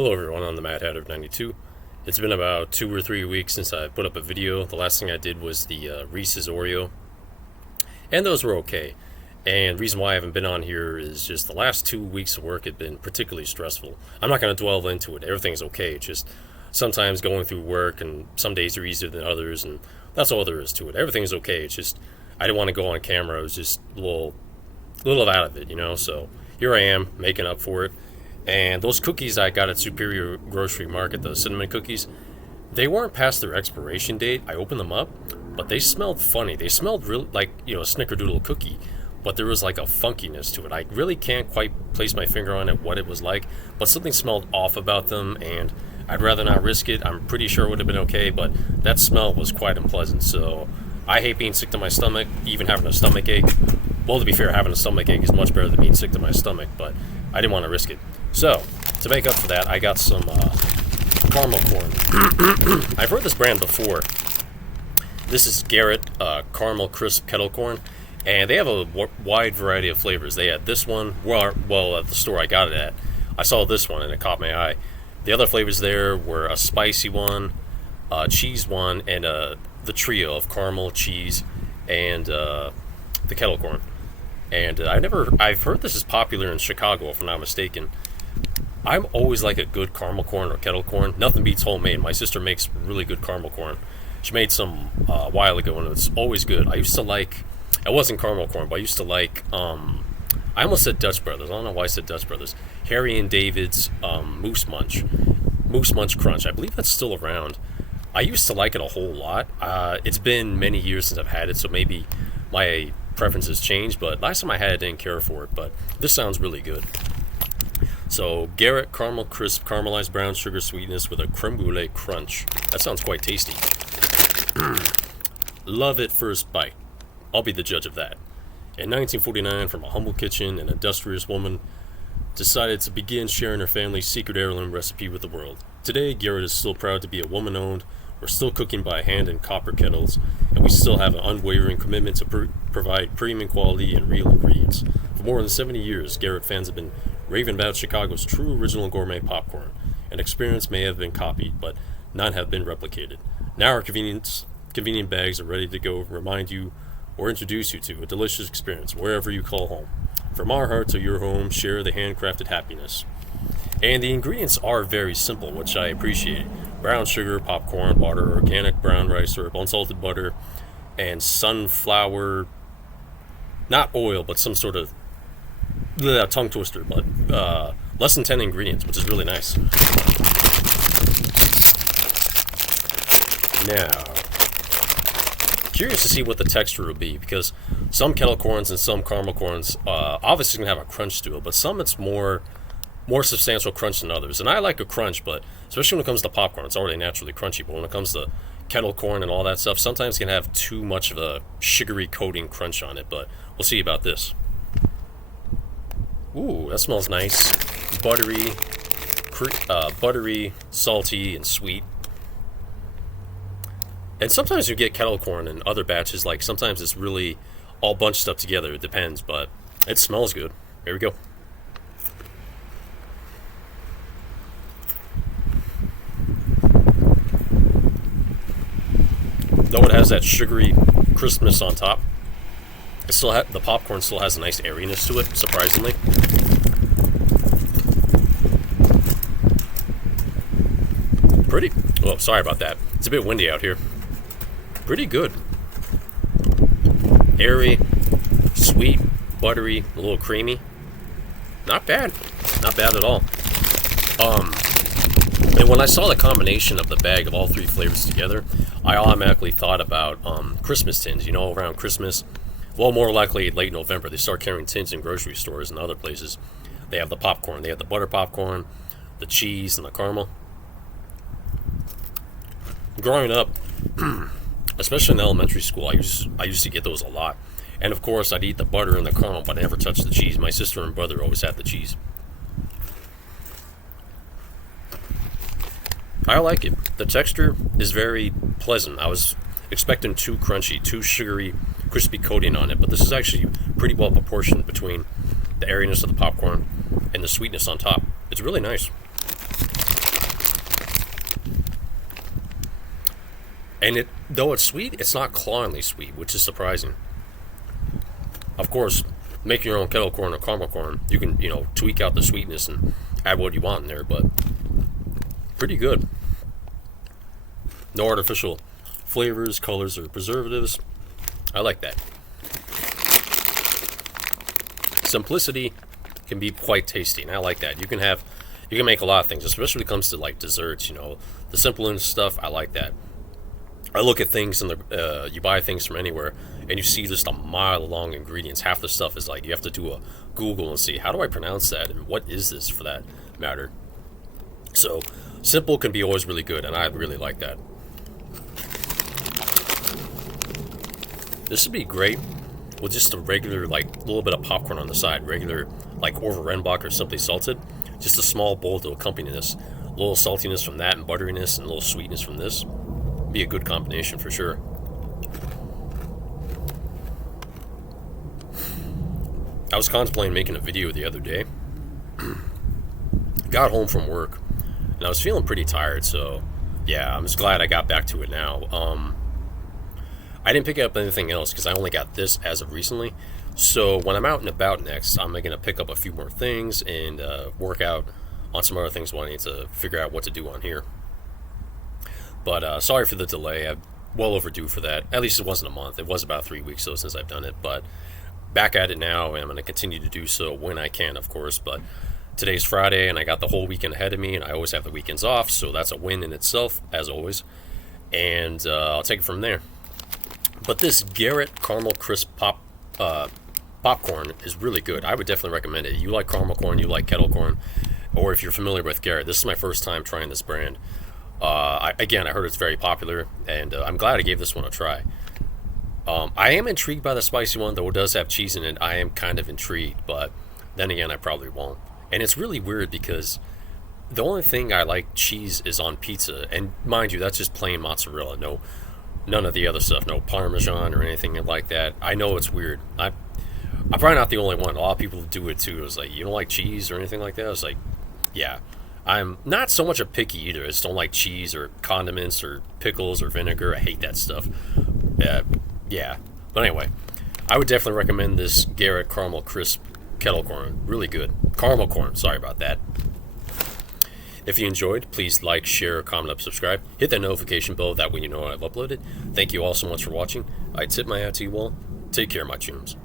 Hello everyone, I'm the Mad Hatter of 92. It's been about 2 or 3 weeks since I put up a video. The last thing I did was the Reese's Oreo, and those were okay. And the reason why I haven't been on here is just the last 2 weeks of work have been particularly stressful. I'm not going to dwell into it. Everything's okay. It's just sometimes going through work, and some days are easier than others, and that's all there is to it. Everything's okay. It's just I didn't want to go on camera. I was just a little out of it, So here I am making up for it. And those cookies I got at Superior Grocery Market, the cinnamon cookies, they weren't past their expiration date. I opened them up, but they smelled funny. They smelled really like, a snickerdoodle cookie, but there was like a funkiness to it. I really can't quite place my finger on it, what it was like, but something smelled off about them, and I'd rather not risk it. I'm pretty sure it would have been okay, but that smell was quite unpleasant. So I hate being sick to my stomach, even having a stomach ache. Well, to be fair, having a stomach ache is much better than being sick to my stomach, but I didn't want to risk it. So, to make up for that, I got some caramel corn. I've heard this brand before. This is Garrett Caramel Crisp Kettle Corn, and they have a wide variety of flavors. They had this one, well, at the store I got it at, I saw this one and it caught my eye. The other flavors there were a spicy one, a cheese one, and the trio of caramel, cheese, and the kettle corn. And I've heard this is popular in Chicago, if I'm not mistaken. I'm always like a good caramel corn or kettle corn. Nothing beats homemade. My sister makes really good caramel corn. She made some a while ago, and it's always good. I used to like, it wasn't caramel corn, but I used to like, I almost said Dutch Brothers. I don't know why I said Dutch Brothers. Harry and David's Moose Munch Crunch. I believe that's still around. I used to like it a whole lot. It's been many years since I've had it, so maybe my preferences changed, but last time I had it, I didn't care for it, but this sounds really good. So, Garrett Caramel Crisp Caramelized Brown Sugar Sweetness with a creme brulee crunch. That sounds quite tasty. Love at first bite. I'll be the judge of that. In 1949, from a humble kitchen, an industrious woman decided to begin sharing her family's secret heirloom recipe with the world. Today, Garrett is still proud to be a woman-owned. We're still cooking by hand in copper kettles, and we still have an unwavering commitment to provide premium quality and real ingredients. For more than 70 years, Garrett fans have been raving about Chicago's true original gourmet popcorn. An experience may have been copied, but none have been replicated. Now our convenient bags are ready to go remind you or introduce you to a delicious experience wherever you call home. From our heart to your home, share the handcrafted happiness. And the ingredients are very simple, which I appreciate. Brown sugar, popcorn, water, organic brown rice syrup, unsalted butter, and sunflower, not oil, but some sort of tongue twister, but less than 10 ingredients, which is really nice. Now, curious to see what the texture will be, because some kettle corns and some caramel corns obviously can have a crunch to it, but some it's more substantial crunch than others. And I like a crunch, but especially when it comes to popcorn, it's already naturally crunchy. But when it comes to kettle corn and all that stuff, sometimes it can have too much of a sugary coating crunch on it. But we'll see about this. Ooh, that smells nice. Buttery, salty, and sweet. And sometimes you get kettle corn in other batches. Like sometimes it's really all bunched up together. It depends, but it smells good. Here we go. Though it has that sugary crispness on top, it still the popcorn still has a nice airiness to it, surprisingly. Pretty. Oh, sorry about that. It's a bit windy out here. Pretty good. Airy, sweet, buttery, a little creamy. Not bad. Not bad at all. And when I saw the combination of the bag of all three flavors together, I automatically thought about Christmas tins. Around Christmas, well, more likely late November, they start carrying tins in grocery stores and other places. They have the popcorn. They have the butter popcorn, the cheese, and the caramel. Growing up, especially in elementary school, I used to get those a lot. And of course, I'd eat the butter and the caramel, but I never touched the cheese. My sister and brother always had the cheese. I like it. The texture is very pleasant. I was expecting too crunchy, too sugary, crispy coating on it, but this is actually pretty well proportioned between the airiness of the popcorn and the sweetness on top. It's really nice. And though it's sweet, it's not clawingly sweet, which is surprising. Of course, make your own kettle corn or caramel corn. You can, tweak out the sweetness and add what you want in there, but pretty good. No artificial flavors, colors, or preservatives. I like that. Simplicity can be quite tasty, and I like that. You can make a lot of things, especially when it comes to like desserts. The simple stuff. I like that. I look at things and you buy things from anywhere, and you see just a mile long ingredients. Half the stuff is like you have to do a Google and see how do I pronounce that and what is this for that matter. So simple can be always really good, and I really like that. This would be great with just a regular, like, little bit of popcorn on the side. Regular, like, Orville Redenbach or Simply Salted. Just a small bowl to accompany this. A little saltiness from that and butteriness and a little sweetness from this. Be a good combination for sure. I was contemplating making a video the other day. Got home from work, and I was feeling pretty tired, so yeah, I'm just glad I got back to it now. I didn't pick up anything else because I only got this as of recently. So when I'm out and about next, I'm going to pick up a few more things and work out on some other things when I need to figure out what to do on here. But sorry for the delay. I'm well overdue for that. At least it wasn't a month. It was about 3 weeks though since I've done it. But back at it now, and I'm going to continue to do so when I can, of course. But today's Friday, and I got the whole weekend ahead of me, and I always have the weekends off, so that's a win in itself, as always. And I'll take it from there. But this Garrett Caramel Crisp popcorn is really good. I would definitely recommend it. You like caramel corn, you like kettle corn, or if you're familiar with Garrett, this is my first time trying this brand. I heard it's very popular, and I'm glad I gave this one a try. I am intrigued by the spicy one, though it does have cheese in it. I am kind of intrigued, but then again, I probably won't. And it's really weird because the only thing I like cheese is on pizza, and mind you, that's just plain mozzarella. None of the other stuff, no Parmesan or anything like that. I know it's weird. I'm probably not the only one. A lot of people do it too. It was like, you don't like cheese or anything like that? I was like, yeah. I'm not so much a picky eater. I just don't like cheese or condiments or pickles or vinegar. I hate that stuff. Yeah. But anyway, I would definitely recommend this Garrett Caramel Crisp Kettle Corn. Really good. Caramel corn. Sorry about that. If you enjoyed, please like, share, comment, up, subscribe. Hit that notification bell. That way you know when I've uploaded. Thank you all so much for watching. I tip my hat to you all. Take care, my chums.